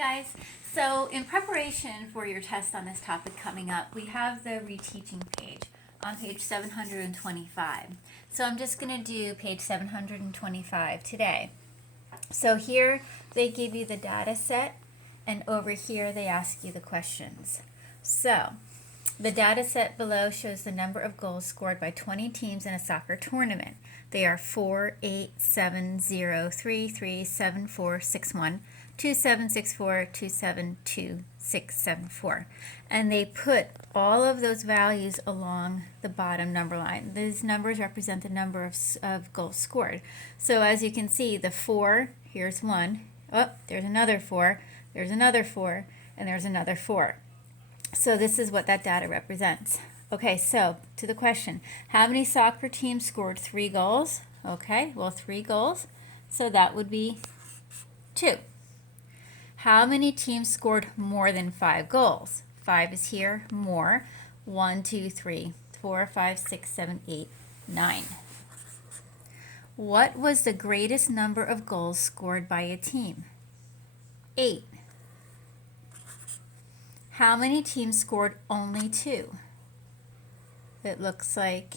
guys. So in preparation for your test on this topic coming up, we have the reteaching page on page 725. So I'm just going to do page 725 today. So here they give you the data set, and over here they ask you the questions. So the data set below shows the number of goals scored by 20 teams in a soccer tournament. They are 4, 8, 7, 0, 3, 3, 7, 4, 6, 1, 2, 7, 6, 4, 2, 7, 2, 6, 7, 4. And they put all of those values along the bottom number line. These numbers represent the number of goals scored. So as you can see, the 4, here's 1. Oh, there's another 4. There's another 4. And there's another 4. So this is what that data represents. Okay, so to the question, how many soccer teams scored 3 goals? Okay, well 3 goals, so that would be 2. How many teams scored more than 5 goals? 5 is here, more. 1, 2, 3, 4, 5, 6, 7, 8, 9. What was the greatest number of goals scored by a team? 8. How many teams scored only 2? It looks like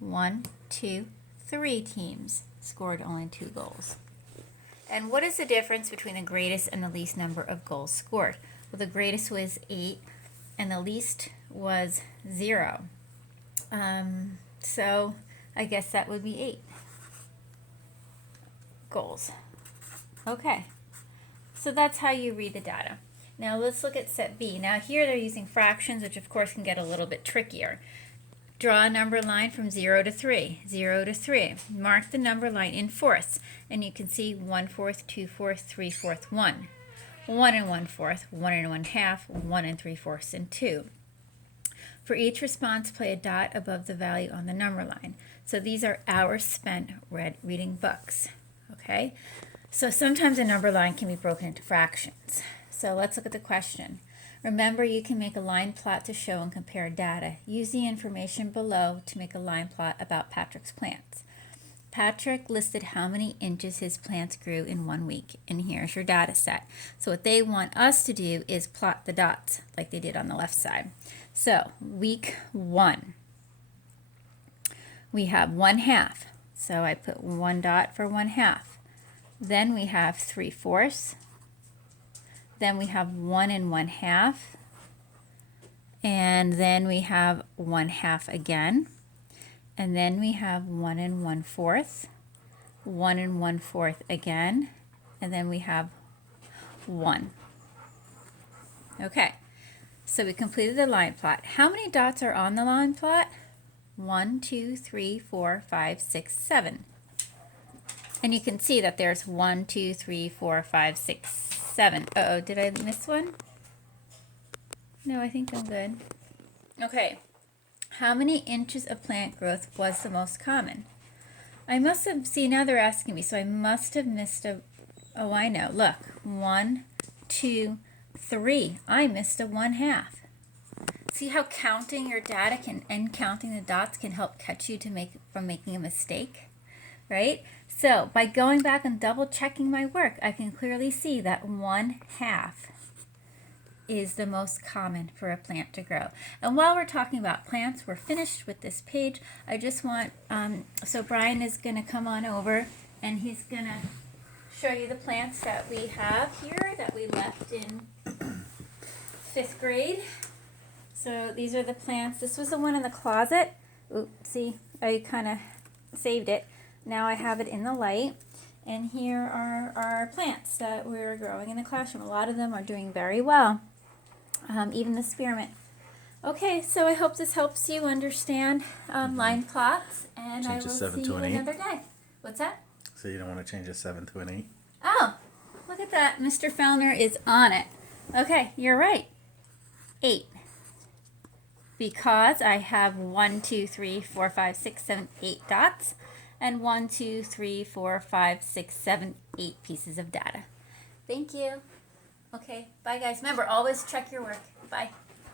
1, 2, 3 teams scored only 2 goals. And what is the difference between the greatest and the least number of goals scored? Well, the greatest was 8 and the least was 0. So I guess that would be 8 goals. Okay, so that's how you read the data. Now let's look at set B. Now here they're using fractions, which of course can get a little bit trickier. Draw a number line from 0 to 3, 0 to 3. Mark the number line in fourths, and you can see 1/4, 2/4, 3/4, 1. 1 and 1/4, 1 and 1/2, 1 and 3/4, and 2. For each response, play a dot above the value on the number line. So these are hours spent reading books. Okay? So sometimes a number line can be broken into fractions. So let's look at the question. Remember, you can make a line plot to show and compare data. Use the information below to make a line plot about Patrick's plants. Patrick listed how many inches his plants grew in 1 week, and here's your data set. So what they want us to do is plot the dots like they did on the left side. So week 1, we have 1/2. So I put 1 dot for 1/2. Then we have 3/4. Then we have 1 and 1/2, and then we have 1/2 again, and then we have 1 and 1/4, 1 and 1/4 again, and then we have 1. Okay, so we completed the line plot. How many dots are on the line plot? 1, 2, 3, 4, 5, 6, 7. And you can see that there's 1, 2, 3, 4, 5, 6, 7. Uh-oh, did I miss one? No, I think I'm good. Okay, how many inches of plant growth was the most common? I must have, see now they're asking me, so I must have missed a, oh I know, look, 1, 2, 3. I missed a 1/2. See how counting your data can, and counting the dots can help catch you from making a mistake? Right? So by going back and double checking my work, I can clearly see that 1/2 is the most common for a plant to grow. And while we're talking about plants, we're finished with this page. I just want, so Brian is going to come on over and he's going to show you the plants that we have here that we left in 5th grade. So these are the plants. This was the one in the closet. Oops, see, I kind of saved it. Now I have it in the light, and here are our plants that we're growing in the classroom. A lot of them are doing very well, even the spearmint. Okay, so I hope this helps you understand line plots, and I will see you another day. What's that? So you don't want to change a 7 to an 8? Oh, look at that. Mr. Fellner is on it. Okay, you're right. 8. Because I have 1, 2, 3, 4, 5, 6, 7, 8 dots. And 1, 2, 3, 4, 5, 6, 7, 8 pieces of data. Thank you. Okay, bye guys. Remember, always check your work. Bye.